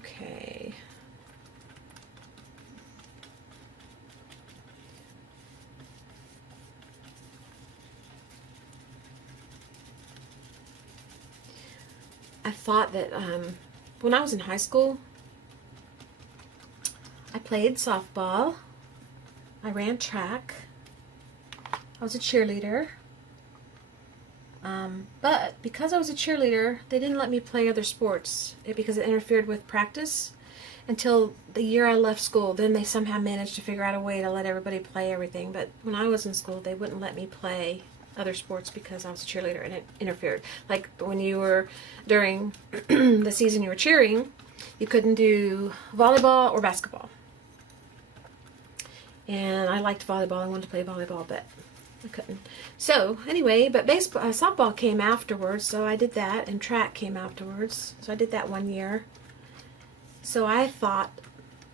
Okay. I thought that when I was in high school, I played softball. I ran track. I was a cheerleader. But because I was a cheerleader, they didn't let me play other sports because it interfered with practice until the year I left school. Then they somehow managed to figure out a way to let everybody play everything. But when I was in school, they wouldn't let me play other sports because I was a cheerleader, and it interfered. Like when you were during the season you were cheering, you couldn't do volleyball or basketball. And I liked volleyball. I wanted to play volleyball, but I couldn't. So anyway, but baseball, softball came afterwards, so I did that, and track came afterwards, so I did that 1 year. So I thought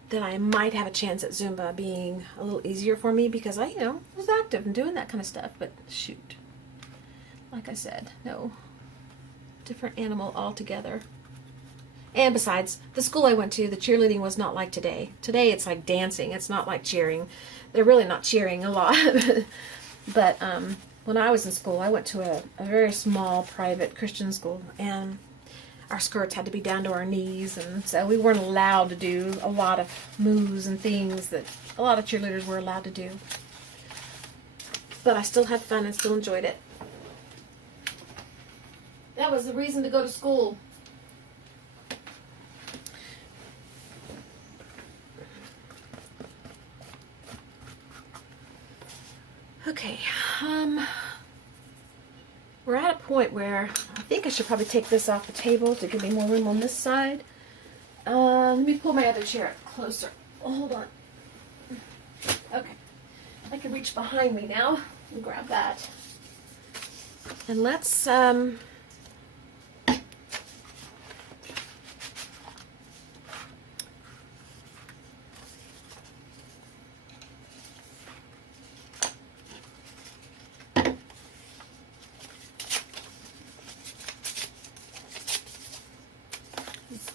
that I might have a chance at Zumba being a little easier for me because I, was active and doing that kind of stuff. But shoot, like I said, no, different animal altogether. And besides, the school I went to, the cheerleading was not like today. Today it's like dancing. It's not like cheering. They're really not cheering a lot. But when I was in school, I went to a very small private Christian school, and our skirts had to be down to our knees, and so we weren't allowed to do a lot of moves and things that a lot of cheerleaders were allowed to do. But I still had fun and still enjoyed it. That was the reason to go to school. Okay, we're at a point where I think I should probably take this off the table to give me more room on this side. Let me pull my other chair closer. Oh, hold on. Okay, I can reach behind me now and grab that. And let's,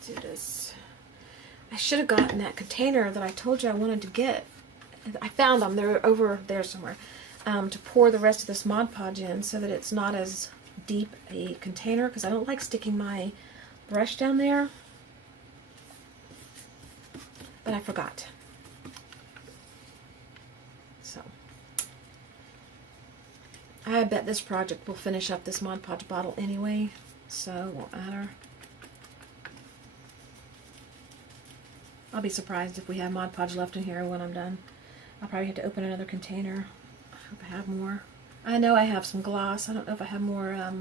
do this. I should have gotten that container that I told you I wanted to get. I found them. They're over there somewhere. To pour the rest of this Mod Podge in so that it's not as deep a container, because I don't like sticking my brush down there. But I forgot. So I bet this project will finish up this Mod Podge bottle anyway, so it won't matter. I'll be surprised if we have Mod Podge left in here when I'm done. I'll probably have to open another container. I hope I have more. I know I have some gloss. I don't know if I have more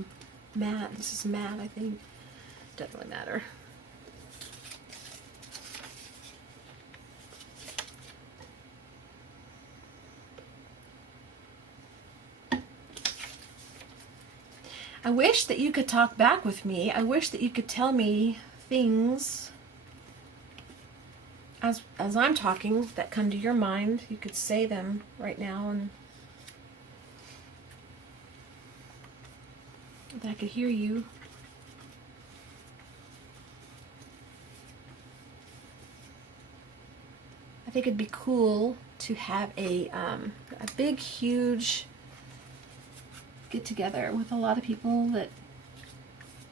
matte. This is matte, I think. Doesn't really matter. I wish that you could talk back with me. I wish that you could tell me things as I'm talking that come to your mind. You could say them right now, and that I could hear you. I think it'd be cool to have a big, huge get together with a lot of people that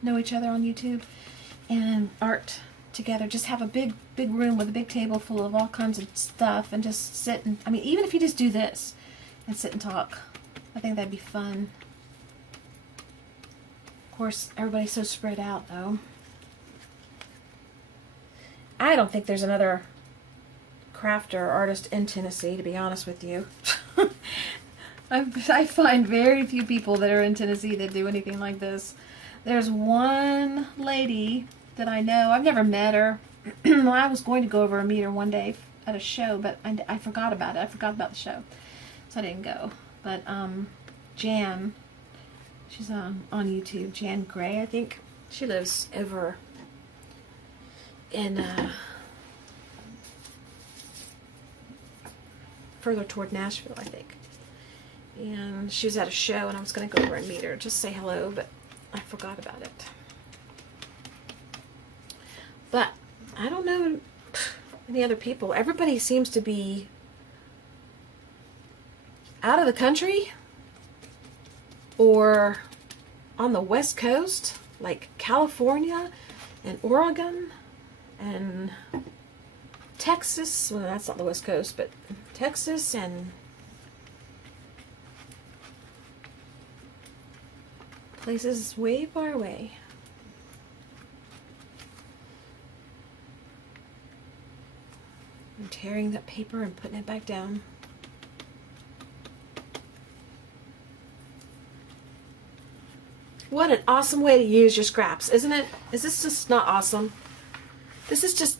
know each other on YouTube and art together. Just have a big room with a big table full of all kinds of stuff and just sit and, I mean, even if you just do this and sit and talk, I think that'd be fun. Of course, everybody's so spread out though. I don't think there's another crafter or artist in Tennessee, to be honest with you. I find very few people that are in Tennessee that do anything like this. There's one lady that I know. I've never met her. Well, I was going to go over and meet her one day at a show, but I forgot about it. I forgot about the show, so I didn't go. But Jan, she's on YouTube. Jan Gray, I think. She lives over in further toward Nashville, I think. And she was at a show, and I was going to go over and meet her, just say hello, but I forgot about it. But I don't know any other people. Everybody seems to be out of the country or on the West Coast, like California and Oregon and Texas. Well, that's not the West Coast, but Texas and places way far away. I'm tearing that paper and putting it back down. What an awesome way to use your scraps, isn't it? Is this just not awesome? This is just...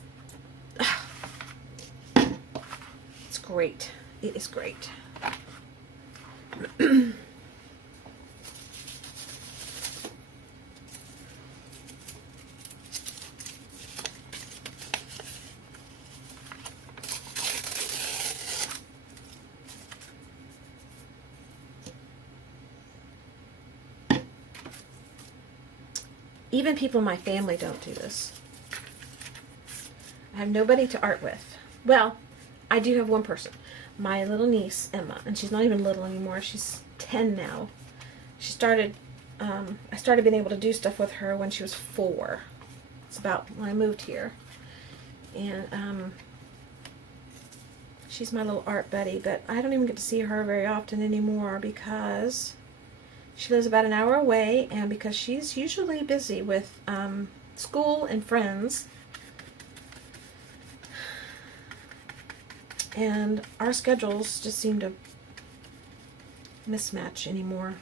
It's great. It is great. Even people in my family don't do this. I have nobody to art with. Well, I do have one person. My little niece, Emma. And she's not even little anymore. She's 10 now. She started, I started being able to do stuff with her when she was 4. It's about when I moved here. And she's my little art buddy. But I don't even get to see her very often anymore because... she lives about an hour away, and because she's usually busy with school and friends, and our schedules just seem to mismatch anymore.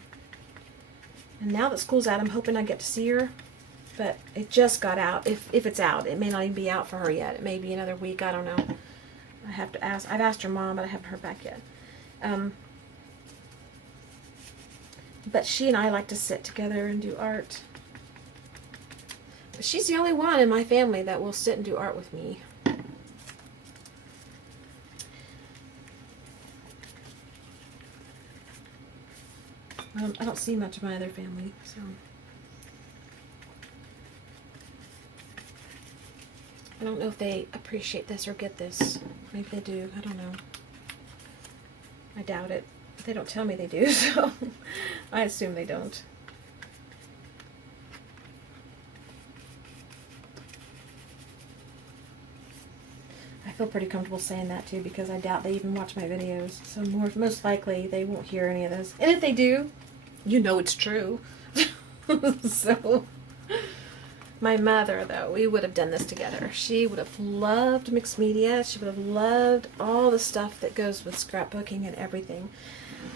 And now that school's out, I'm hoping I get to see her, but it just got out. If it's out, it may not even be out for her yet. It may be another week. I don't know. I have to ask. I've asked her mom, but I haven't heard back yet. But she and I like to sit together and do art. But she's the only one in my family that will sit and do art with me. I don't see much of my other family, so. I don't know if they appreciate this or get this. Maybe they do. I don't know. I doubt it. They don't tell me they do, so I assume they don't. I feel pretty comfortable saying that too because I doubt they even watch my videos. So most likely they won't hear any of this. And if they do, you know it's true. So my mother, though, we would have done this together. She would have loved mixed media. She would have loved all the stuff that goes with scrapbooking and everything.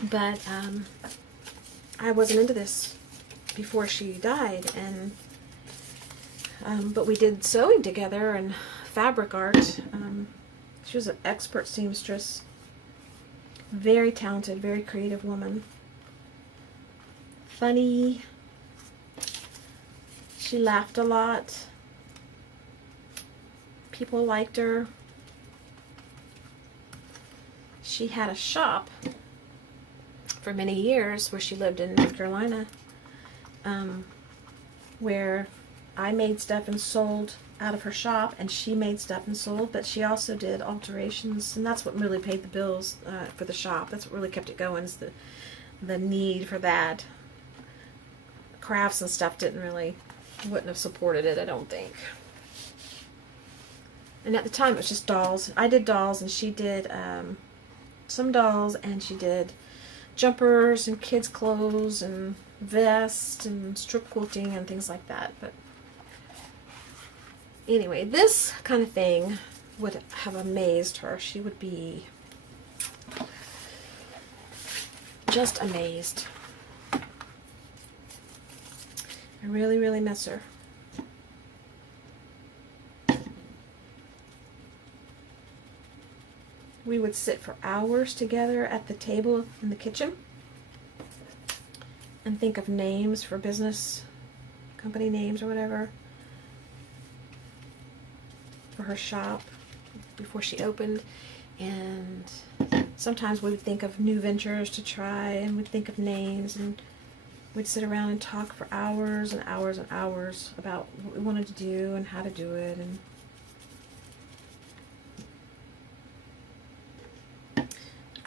But I wasn't into this before she died, and but we did sewing together and fabric art. She was an expert seamstress, very talented, very creative woman, funny. She laughed a lot. People liked her. She had a shop for many years where she lived in North Carolina, where I made stuff and sold out of her shop, and she made stuff and sold, but she also did alterations, and that's what really paid the bills for the shop. That's what really kept it going, is the need for that. Crafts and stuff wouldn't have supported it, I don't think. And at the time it was just dolls. I did dolls, and she did some dolls, and she did jumpers and kids' clothes and vests and strip quilting and things like that. But anyway, this kind of thing would have amazed her. She would be just amazed. I really, really miss her. We would sit for hours together at the table in the kitchen and think of names for business, company names or whatever, for her shop before she opened. And sometimes we would think of new ventures to try, and we'd think of names, and we'd sit around and talk for hours and hours and hours about what we wanted to do and how to do it. And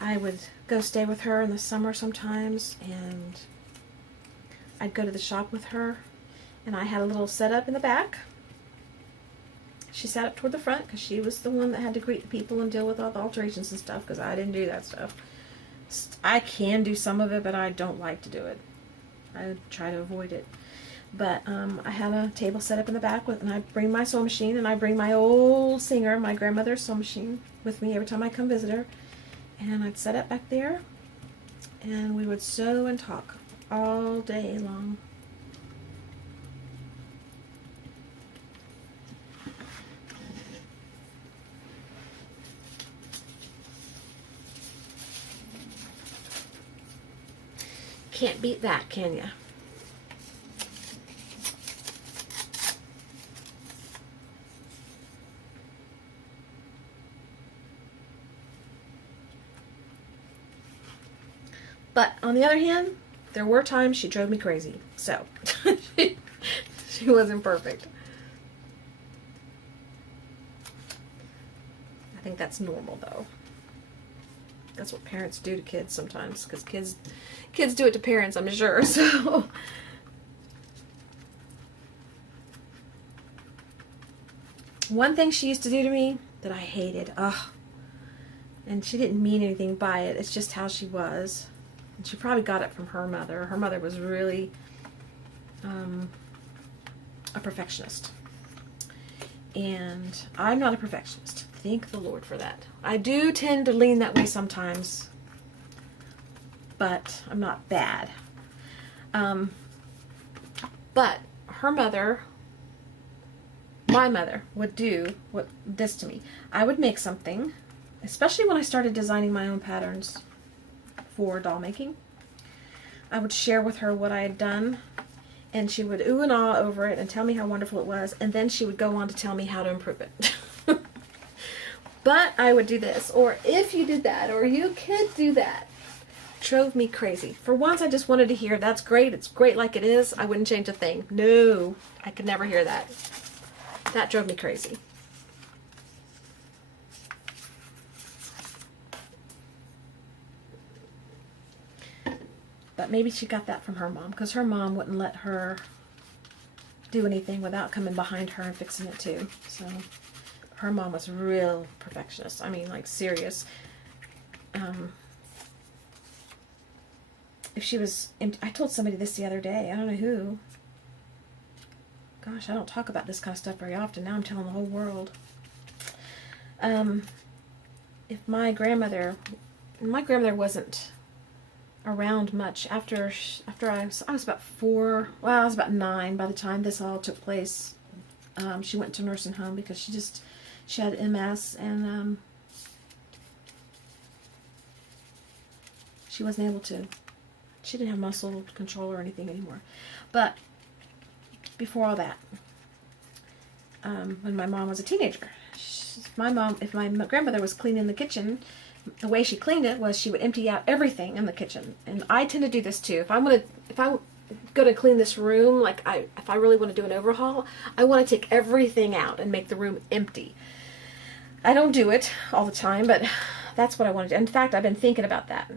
I would go stay with her in the summer sometimes, and I'd go to the shop with her, and I had a little setup in the back. She sat up toward the front because she was the one that had to greet the people and deal with all the alterations and stuff, because I didn't do that stuff. I can do some of it, but I don't like to do it. I try to avoid it. But I had a table set up in the back, and I bring my sewing machine, and I bring my old Singer, my grandmother's sewing machine, with me every time I come visit her. And I'd set up back there, and we would sew and talk all day long. Can't beat that, can ya? But on the other hand, there were times she drove me crazy. So she wasn't perfect. I think that's normal, though. That's what parents do to kids sometimes, because kids do it to parents, I'm sure. So one thing she used to do to me that I hated, and she didn't mean anything by it, it's just how she was. And she probably got it from her mother. Her mother was really a perfectionist. And I'm not a perfectionist. Thank the Lord for that. I do tend to lean that way sometimes, but I'm not bad. But her mother, my mother, would do this to me. I would make something, especially when I started designing my own patterns for doll making. I would share with her what I had done, and she would ooh and ah over it and tell me how wonderful it was, and then she would go on to tell me how to improve it. But I would do this, or if you did that, or you could do that. Drove me crazy. For once, I just wanted to hear, that's great, it's great like it is, I wouldn't change a thing. No, I could never hear that. That drove me crazy. But maybe she got that from her mom, because her mom wouldn't let her do anything without coming behind her and fixing it too. So her mom was real perfectionist. I mean, like, serious. If she was, I told somebody this the other day, I don't know who. Gosh, I don't talk about this kind of stuff very often. Now I'm telling the whole world. If my grandmother wasn't around much after I was about 4, well, I was about 9 by the time this all took place. She went to nursing home because she had MS, and she wasn't able to, she didn't have muscle control or anything anymore. But before all that, when my mom was a teenager, if my grandmother was cleaning the kitchen, the way she cleaned it was she would empty out everything in the kitchen. And I tend to do this too. If I'm going to clean this room, like if I really want to do an overhaul, I want to take everything out and make the room empty. I don't do it all the time, but that's what I want to do. In fact, I've been thinking about that.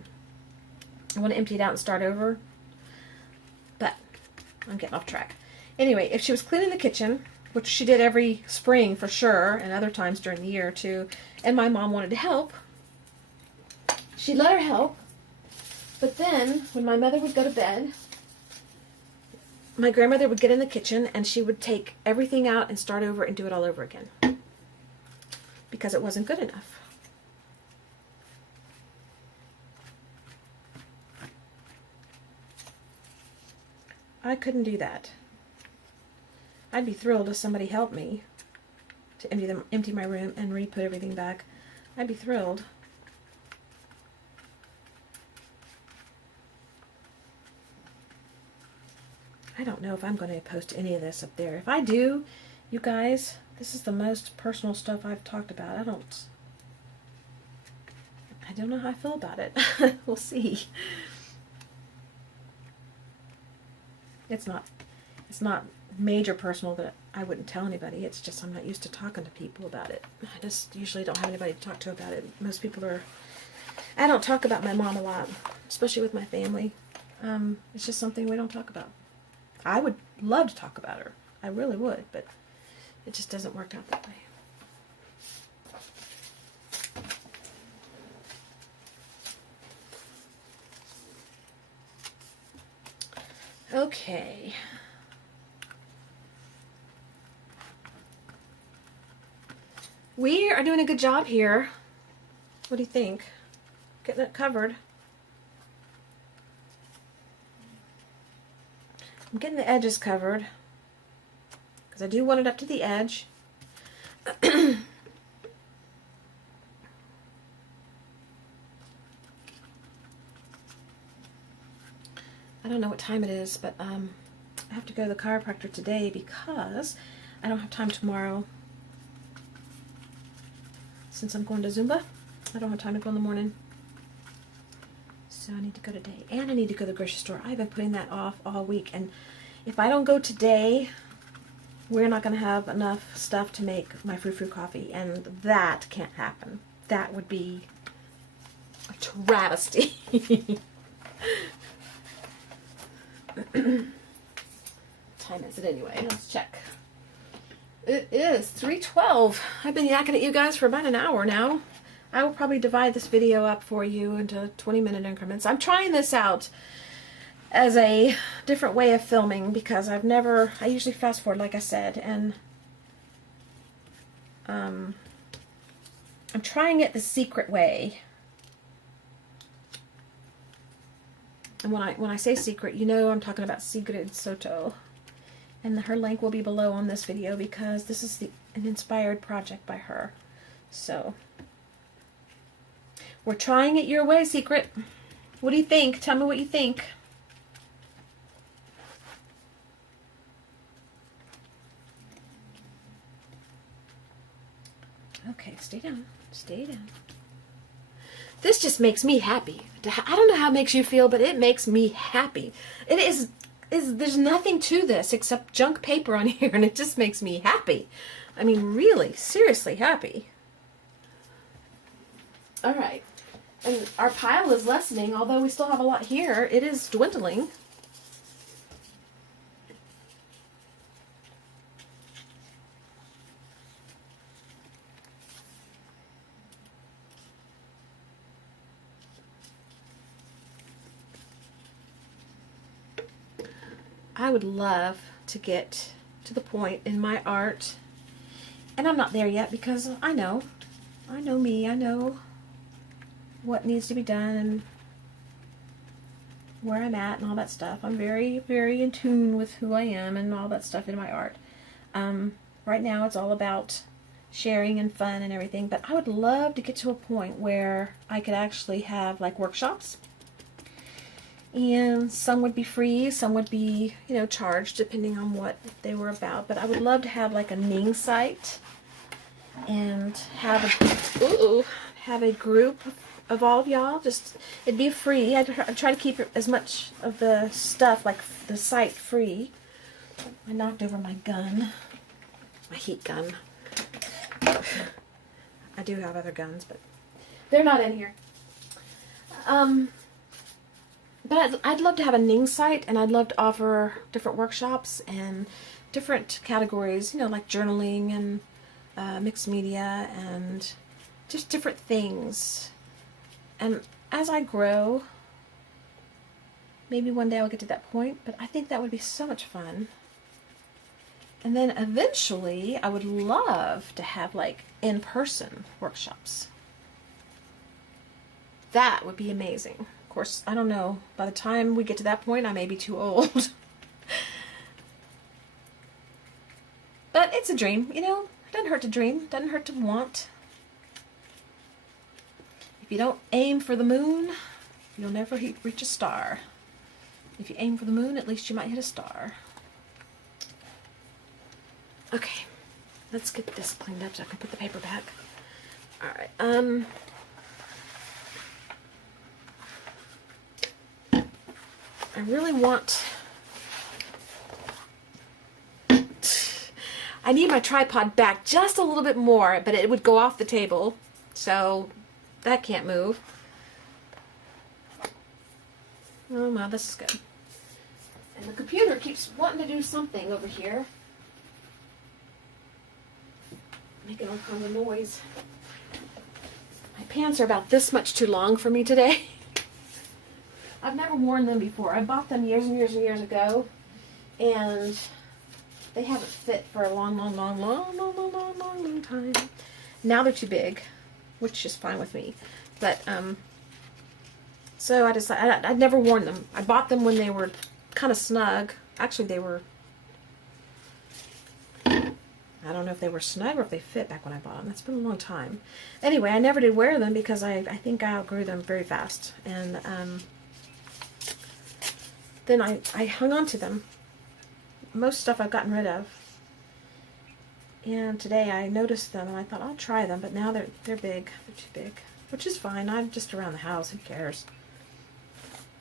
I want to empty it out and start over. But I'm getting off track. Anyway, if she was cleaning the kitchen, which she did every spring for sure, and other times during the year too, and my mom wanted to help, she'd let her help. But then, when my mother would go to bed, my grandmother would get in the kitchen and she would take everything out and start over and do it all over again. Because it wasn't good enough. I couldn't do that. I'd be thrilled if somebody helped me to empty my room and re-put everything back. I'd be thrilled. I don't know if I'm going to post any of this up there. If I do, you guys, this is the most personal stuff I've talked about. I don't know how I feel about it. We'll see. It's not major personal that I wouldn't tell anybody. It's just I'm not used to talking to people about it. I just usually don't have anybody to talk to about it. Most people are I don't talk about my mom a lot, especially with my family. It's just something we don't talk about. I would love to talk about her. I really would, but it just doesn't work out that way. Okay. We are doing a good job here. What do you think? Getting it covered. I'm getting the edges covered because I do want it up to the edge. I don't know what time it is, but I have to go to the chiropractor today because I don't have time tomorrow. Since I'm going to Zumba, I don't have time to go in the morning. So I need to go today. And I need to go to the grocery store. I've been putting that off all week. And if I don't go today, we're not going to have enough stuff to make my frou-frou coffee. And that can't happen. That would be a travesty. Time is it anyway? Let's check. It is 3:12. I've been yakking at you guys for about an hour now. I will probably divide this video up for you into 20-minute increments. I'm trying this out as a different way of filming because I usually fast forward like I said, and I'm trying it the secret way. And when I say secret, you know I'm talking about Sigrid Soto. And her link will be below on this video because this is an inspired project by her. So, we're trying it your way, Secret. What do you think? Tell me what you think. Okay, stay down. Stay down. This just makes me happy. I don't know how it makes you feel, but it makes me happy. It is there's nothing to this except junk paper on here, and it just makes me happy. I mean, really, seriously happy. All right. And our pile is lessening, although we still have a lot here. It is dwindling. I would love to get to the point in my art, and I'm not there yet because I know me, I know what needs to be done and where I'm at and all that stuff. I'm very, very in tune with who I am and all that stuff in my art. Right now it's all about sharing and fun and everything, but I would love to get to a point where I could actually have like workshops. And some would be free, some would be, charged depending on what they were about. But I would love to have like a Ning site and have a group of all of y'all. Just, it'd be free. I'd try to keep as much of the stuff, like the site, free. I knocked over my gun, my heat gun. I do have other guns, but they're not in here. But I'd love to have a Ning site, and I'd love to offer different workshops and different categories, like journaling and mixed media and just different things. And as I grow, maybe one day I'll get to that point, but I think that would be so much fun. And then eventually I would love to have like in-person workshops. That would be amazing. Of course, I don't know. By the time we get to that point, I may be too old. But it's a dream, It doesn't hurt to dream. Doesn't hurt to want. If you don't aim for the moon, you'll never reach a star. If you aim for the moon, at least you might hit a star. Okay, let's get this cleaned up so I can put the paper back. All right. I really want... I need my tripod back just a little bit more, but it would go off the table, so that can't move. Oh, wow, this is good. And the computer keeps wanting to do something over here. Making all kinds of noise. My pants are about this much too long for me today. I've never worn them before. I bought them years and years and years ago, and they haven't fit for a long time. Now they're too big, which is fine with me. But so I decided I'd never worn them. I bought them when they were kind of snug. Actually, they were. I don't know if they were snug or if they fit back when I bought them. That's been a long time. Anyway, I never did wear them because I think I outgrew them very fast. And then I hung on to them. Most stuff I've gotten rid of. And today I noticed them and I thought I'll try them, but now they're big. They're too big, which is fine. I'm just around the house. Who cares?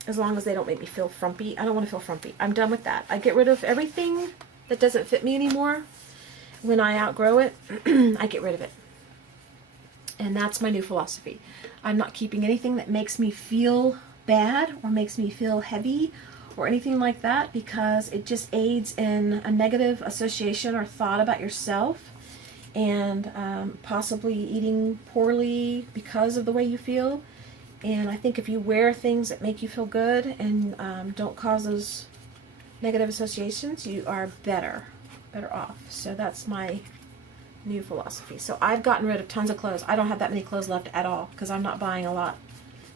As long as they don't make me feel frumpy. I don't want to feel frumpy. I'm done with that. I get rid of everything that doesn't fit me anymore. When I outgrow it, I get rid of it. And that's my new philosophy. I'm not keeping anything that makes me feel bad or makes me feel heavy or anything like that, because it just aids in a negative association or thought about yourself, and possibly eating poorly because of the way you feel. And I think if you wear things that make you feel good and don't cause those negative associations, you are better off. So that's my new philosophy. So I've gotten rid of tons of clothes. I don't have that many clothes left at all because I'm not buying a lot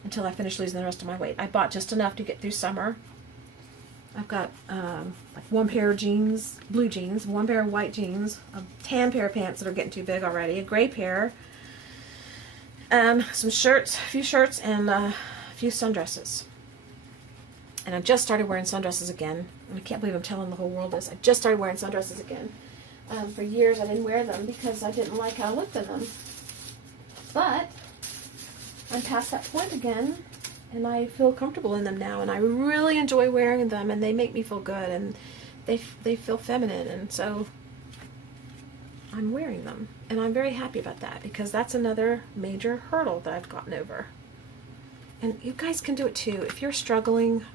until I finish losing the rest of my weight. I bought just enough to get through summer. I've got like one pair of jeans, blue jeans, one pair of white jeans, a tan pair of pants that are getting too big already, a gray pair, some shirts, a few shirts, and a few sundresses. And I just started wearing sundresses again. And I can't believe I'm telling the whole world this. I just started wearing sundresses again. For years I didn't wear them because I didn't like how I looked in them. But I'm past that point again, and I feel comfortable in them now, and I really enjoy wearing them, and they make me feel good, and they feel feminine, and so I'm wearing them. And I'm very happy about that because that's another major hurdle that I've gotten over. And you guys can do it too. If you're struggling,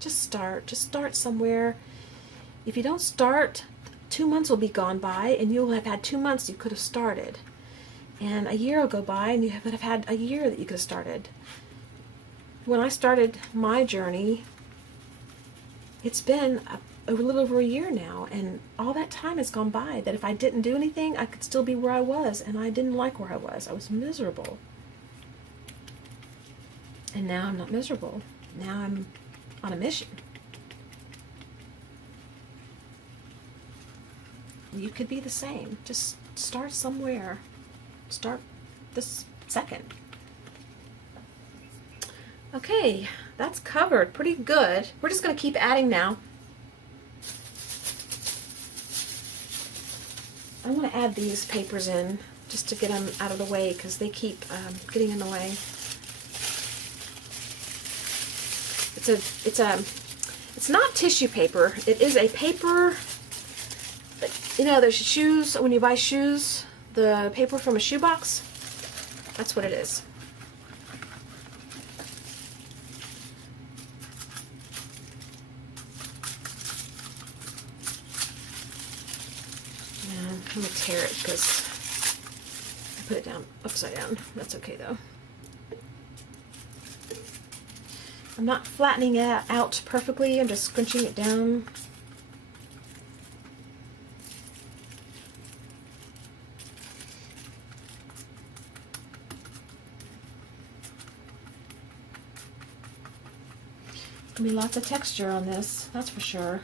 just start. Just start somewhere. If you don't start, 2 months will be gone by, and you'll have had 2 months you could have started. And a year will go by, and you would have had a year that you could have started. When I started my journey, it's been a little over a year now, and all that time has gone by that if I didn't do anything, I could still be where I was, and I didn't like where I was. I was miserable. And now I'm not miserable. Now I'm on a mission. You could be the same. Just start somewhere. Start this second. Okay, that's covered pretty good. We're just going to keep adding now. I want to add these papers in just to get them out of the way because they keep getting in the way. It's not tissue paper. It is a paper. You know, there's shoes. When you buy shoes, the paper from a shoebox. That's what it is. And I'm going to tear it because I put it down upside down. That's okay though. I'm not flattening it out perfectly. I'm just scrunching it down. There's going to be lots of texture on this, that's for sure.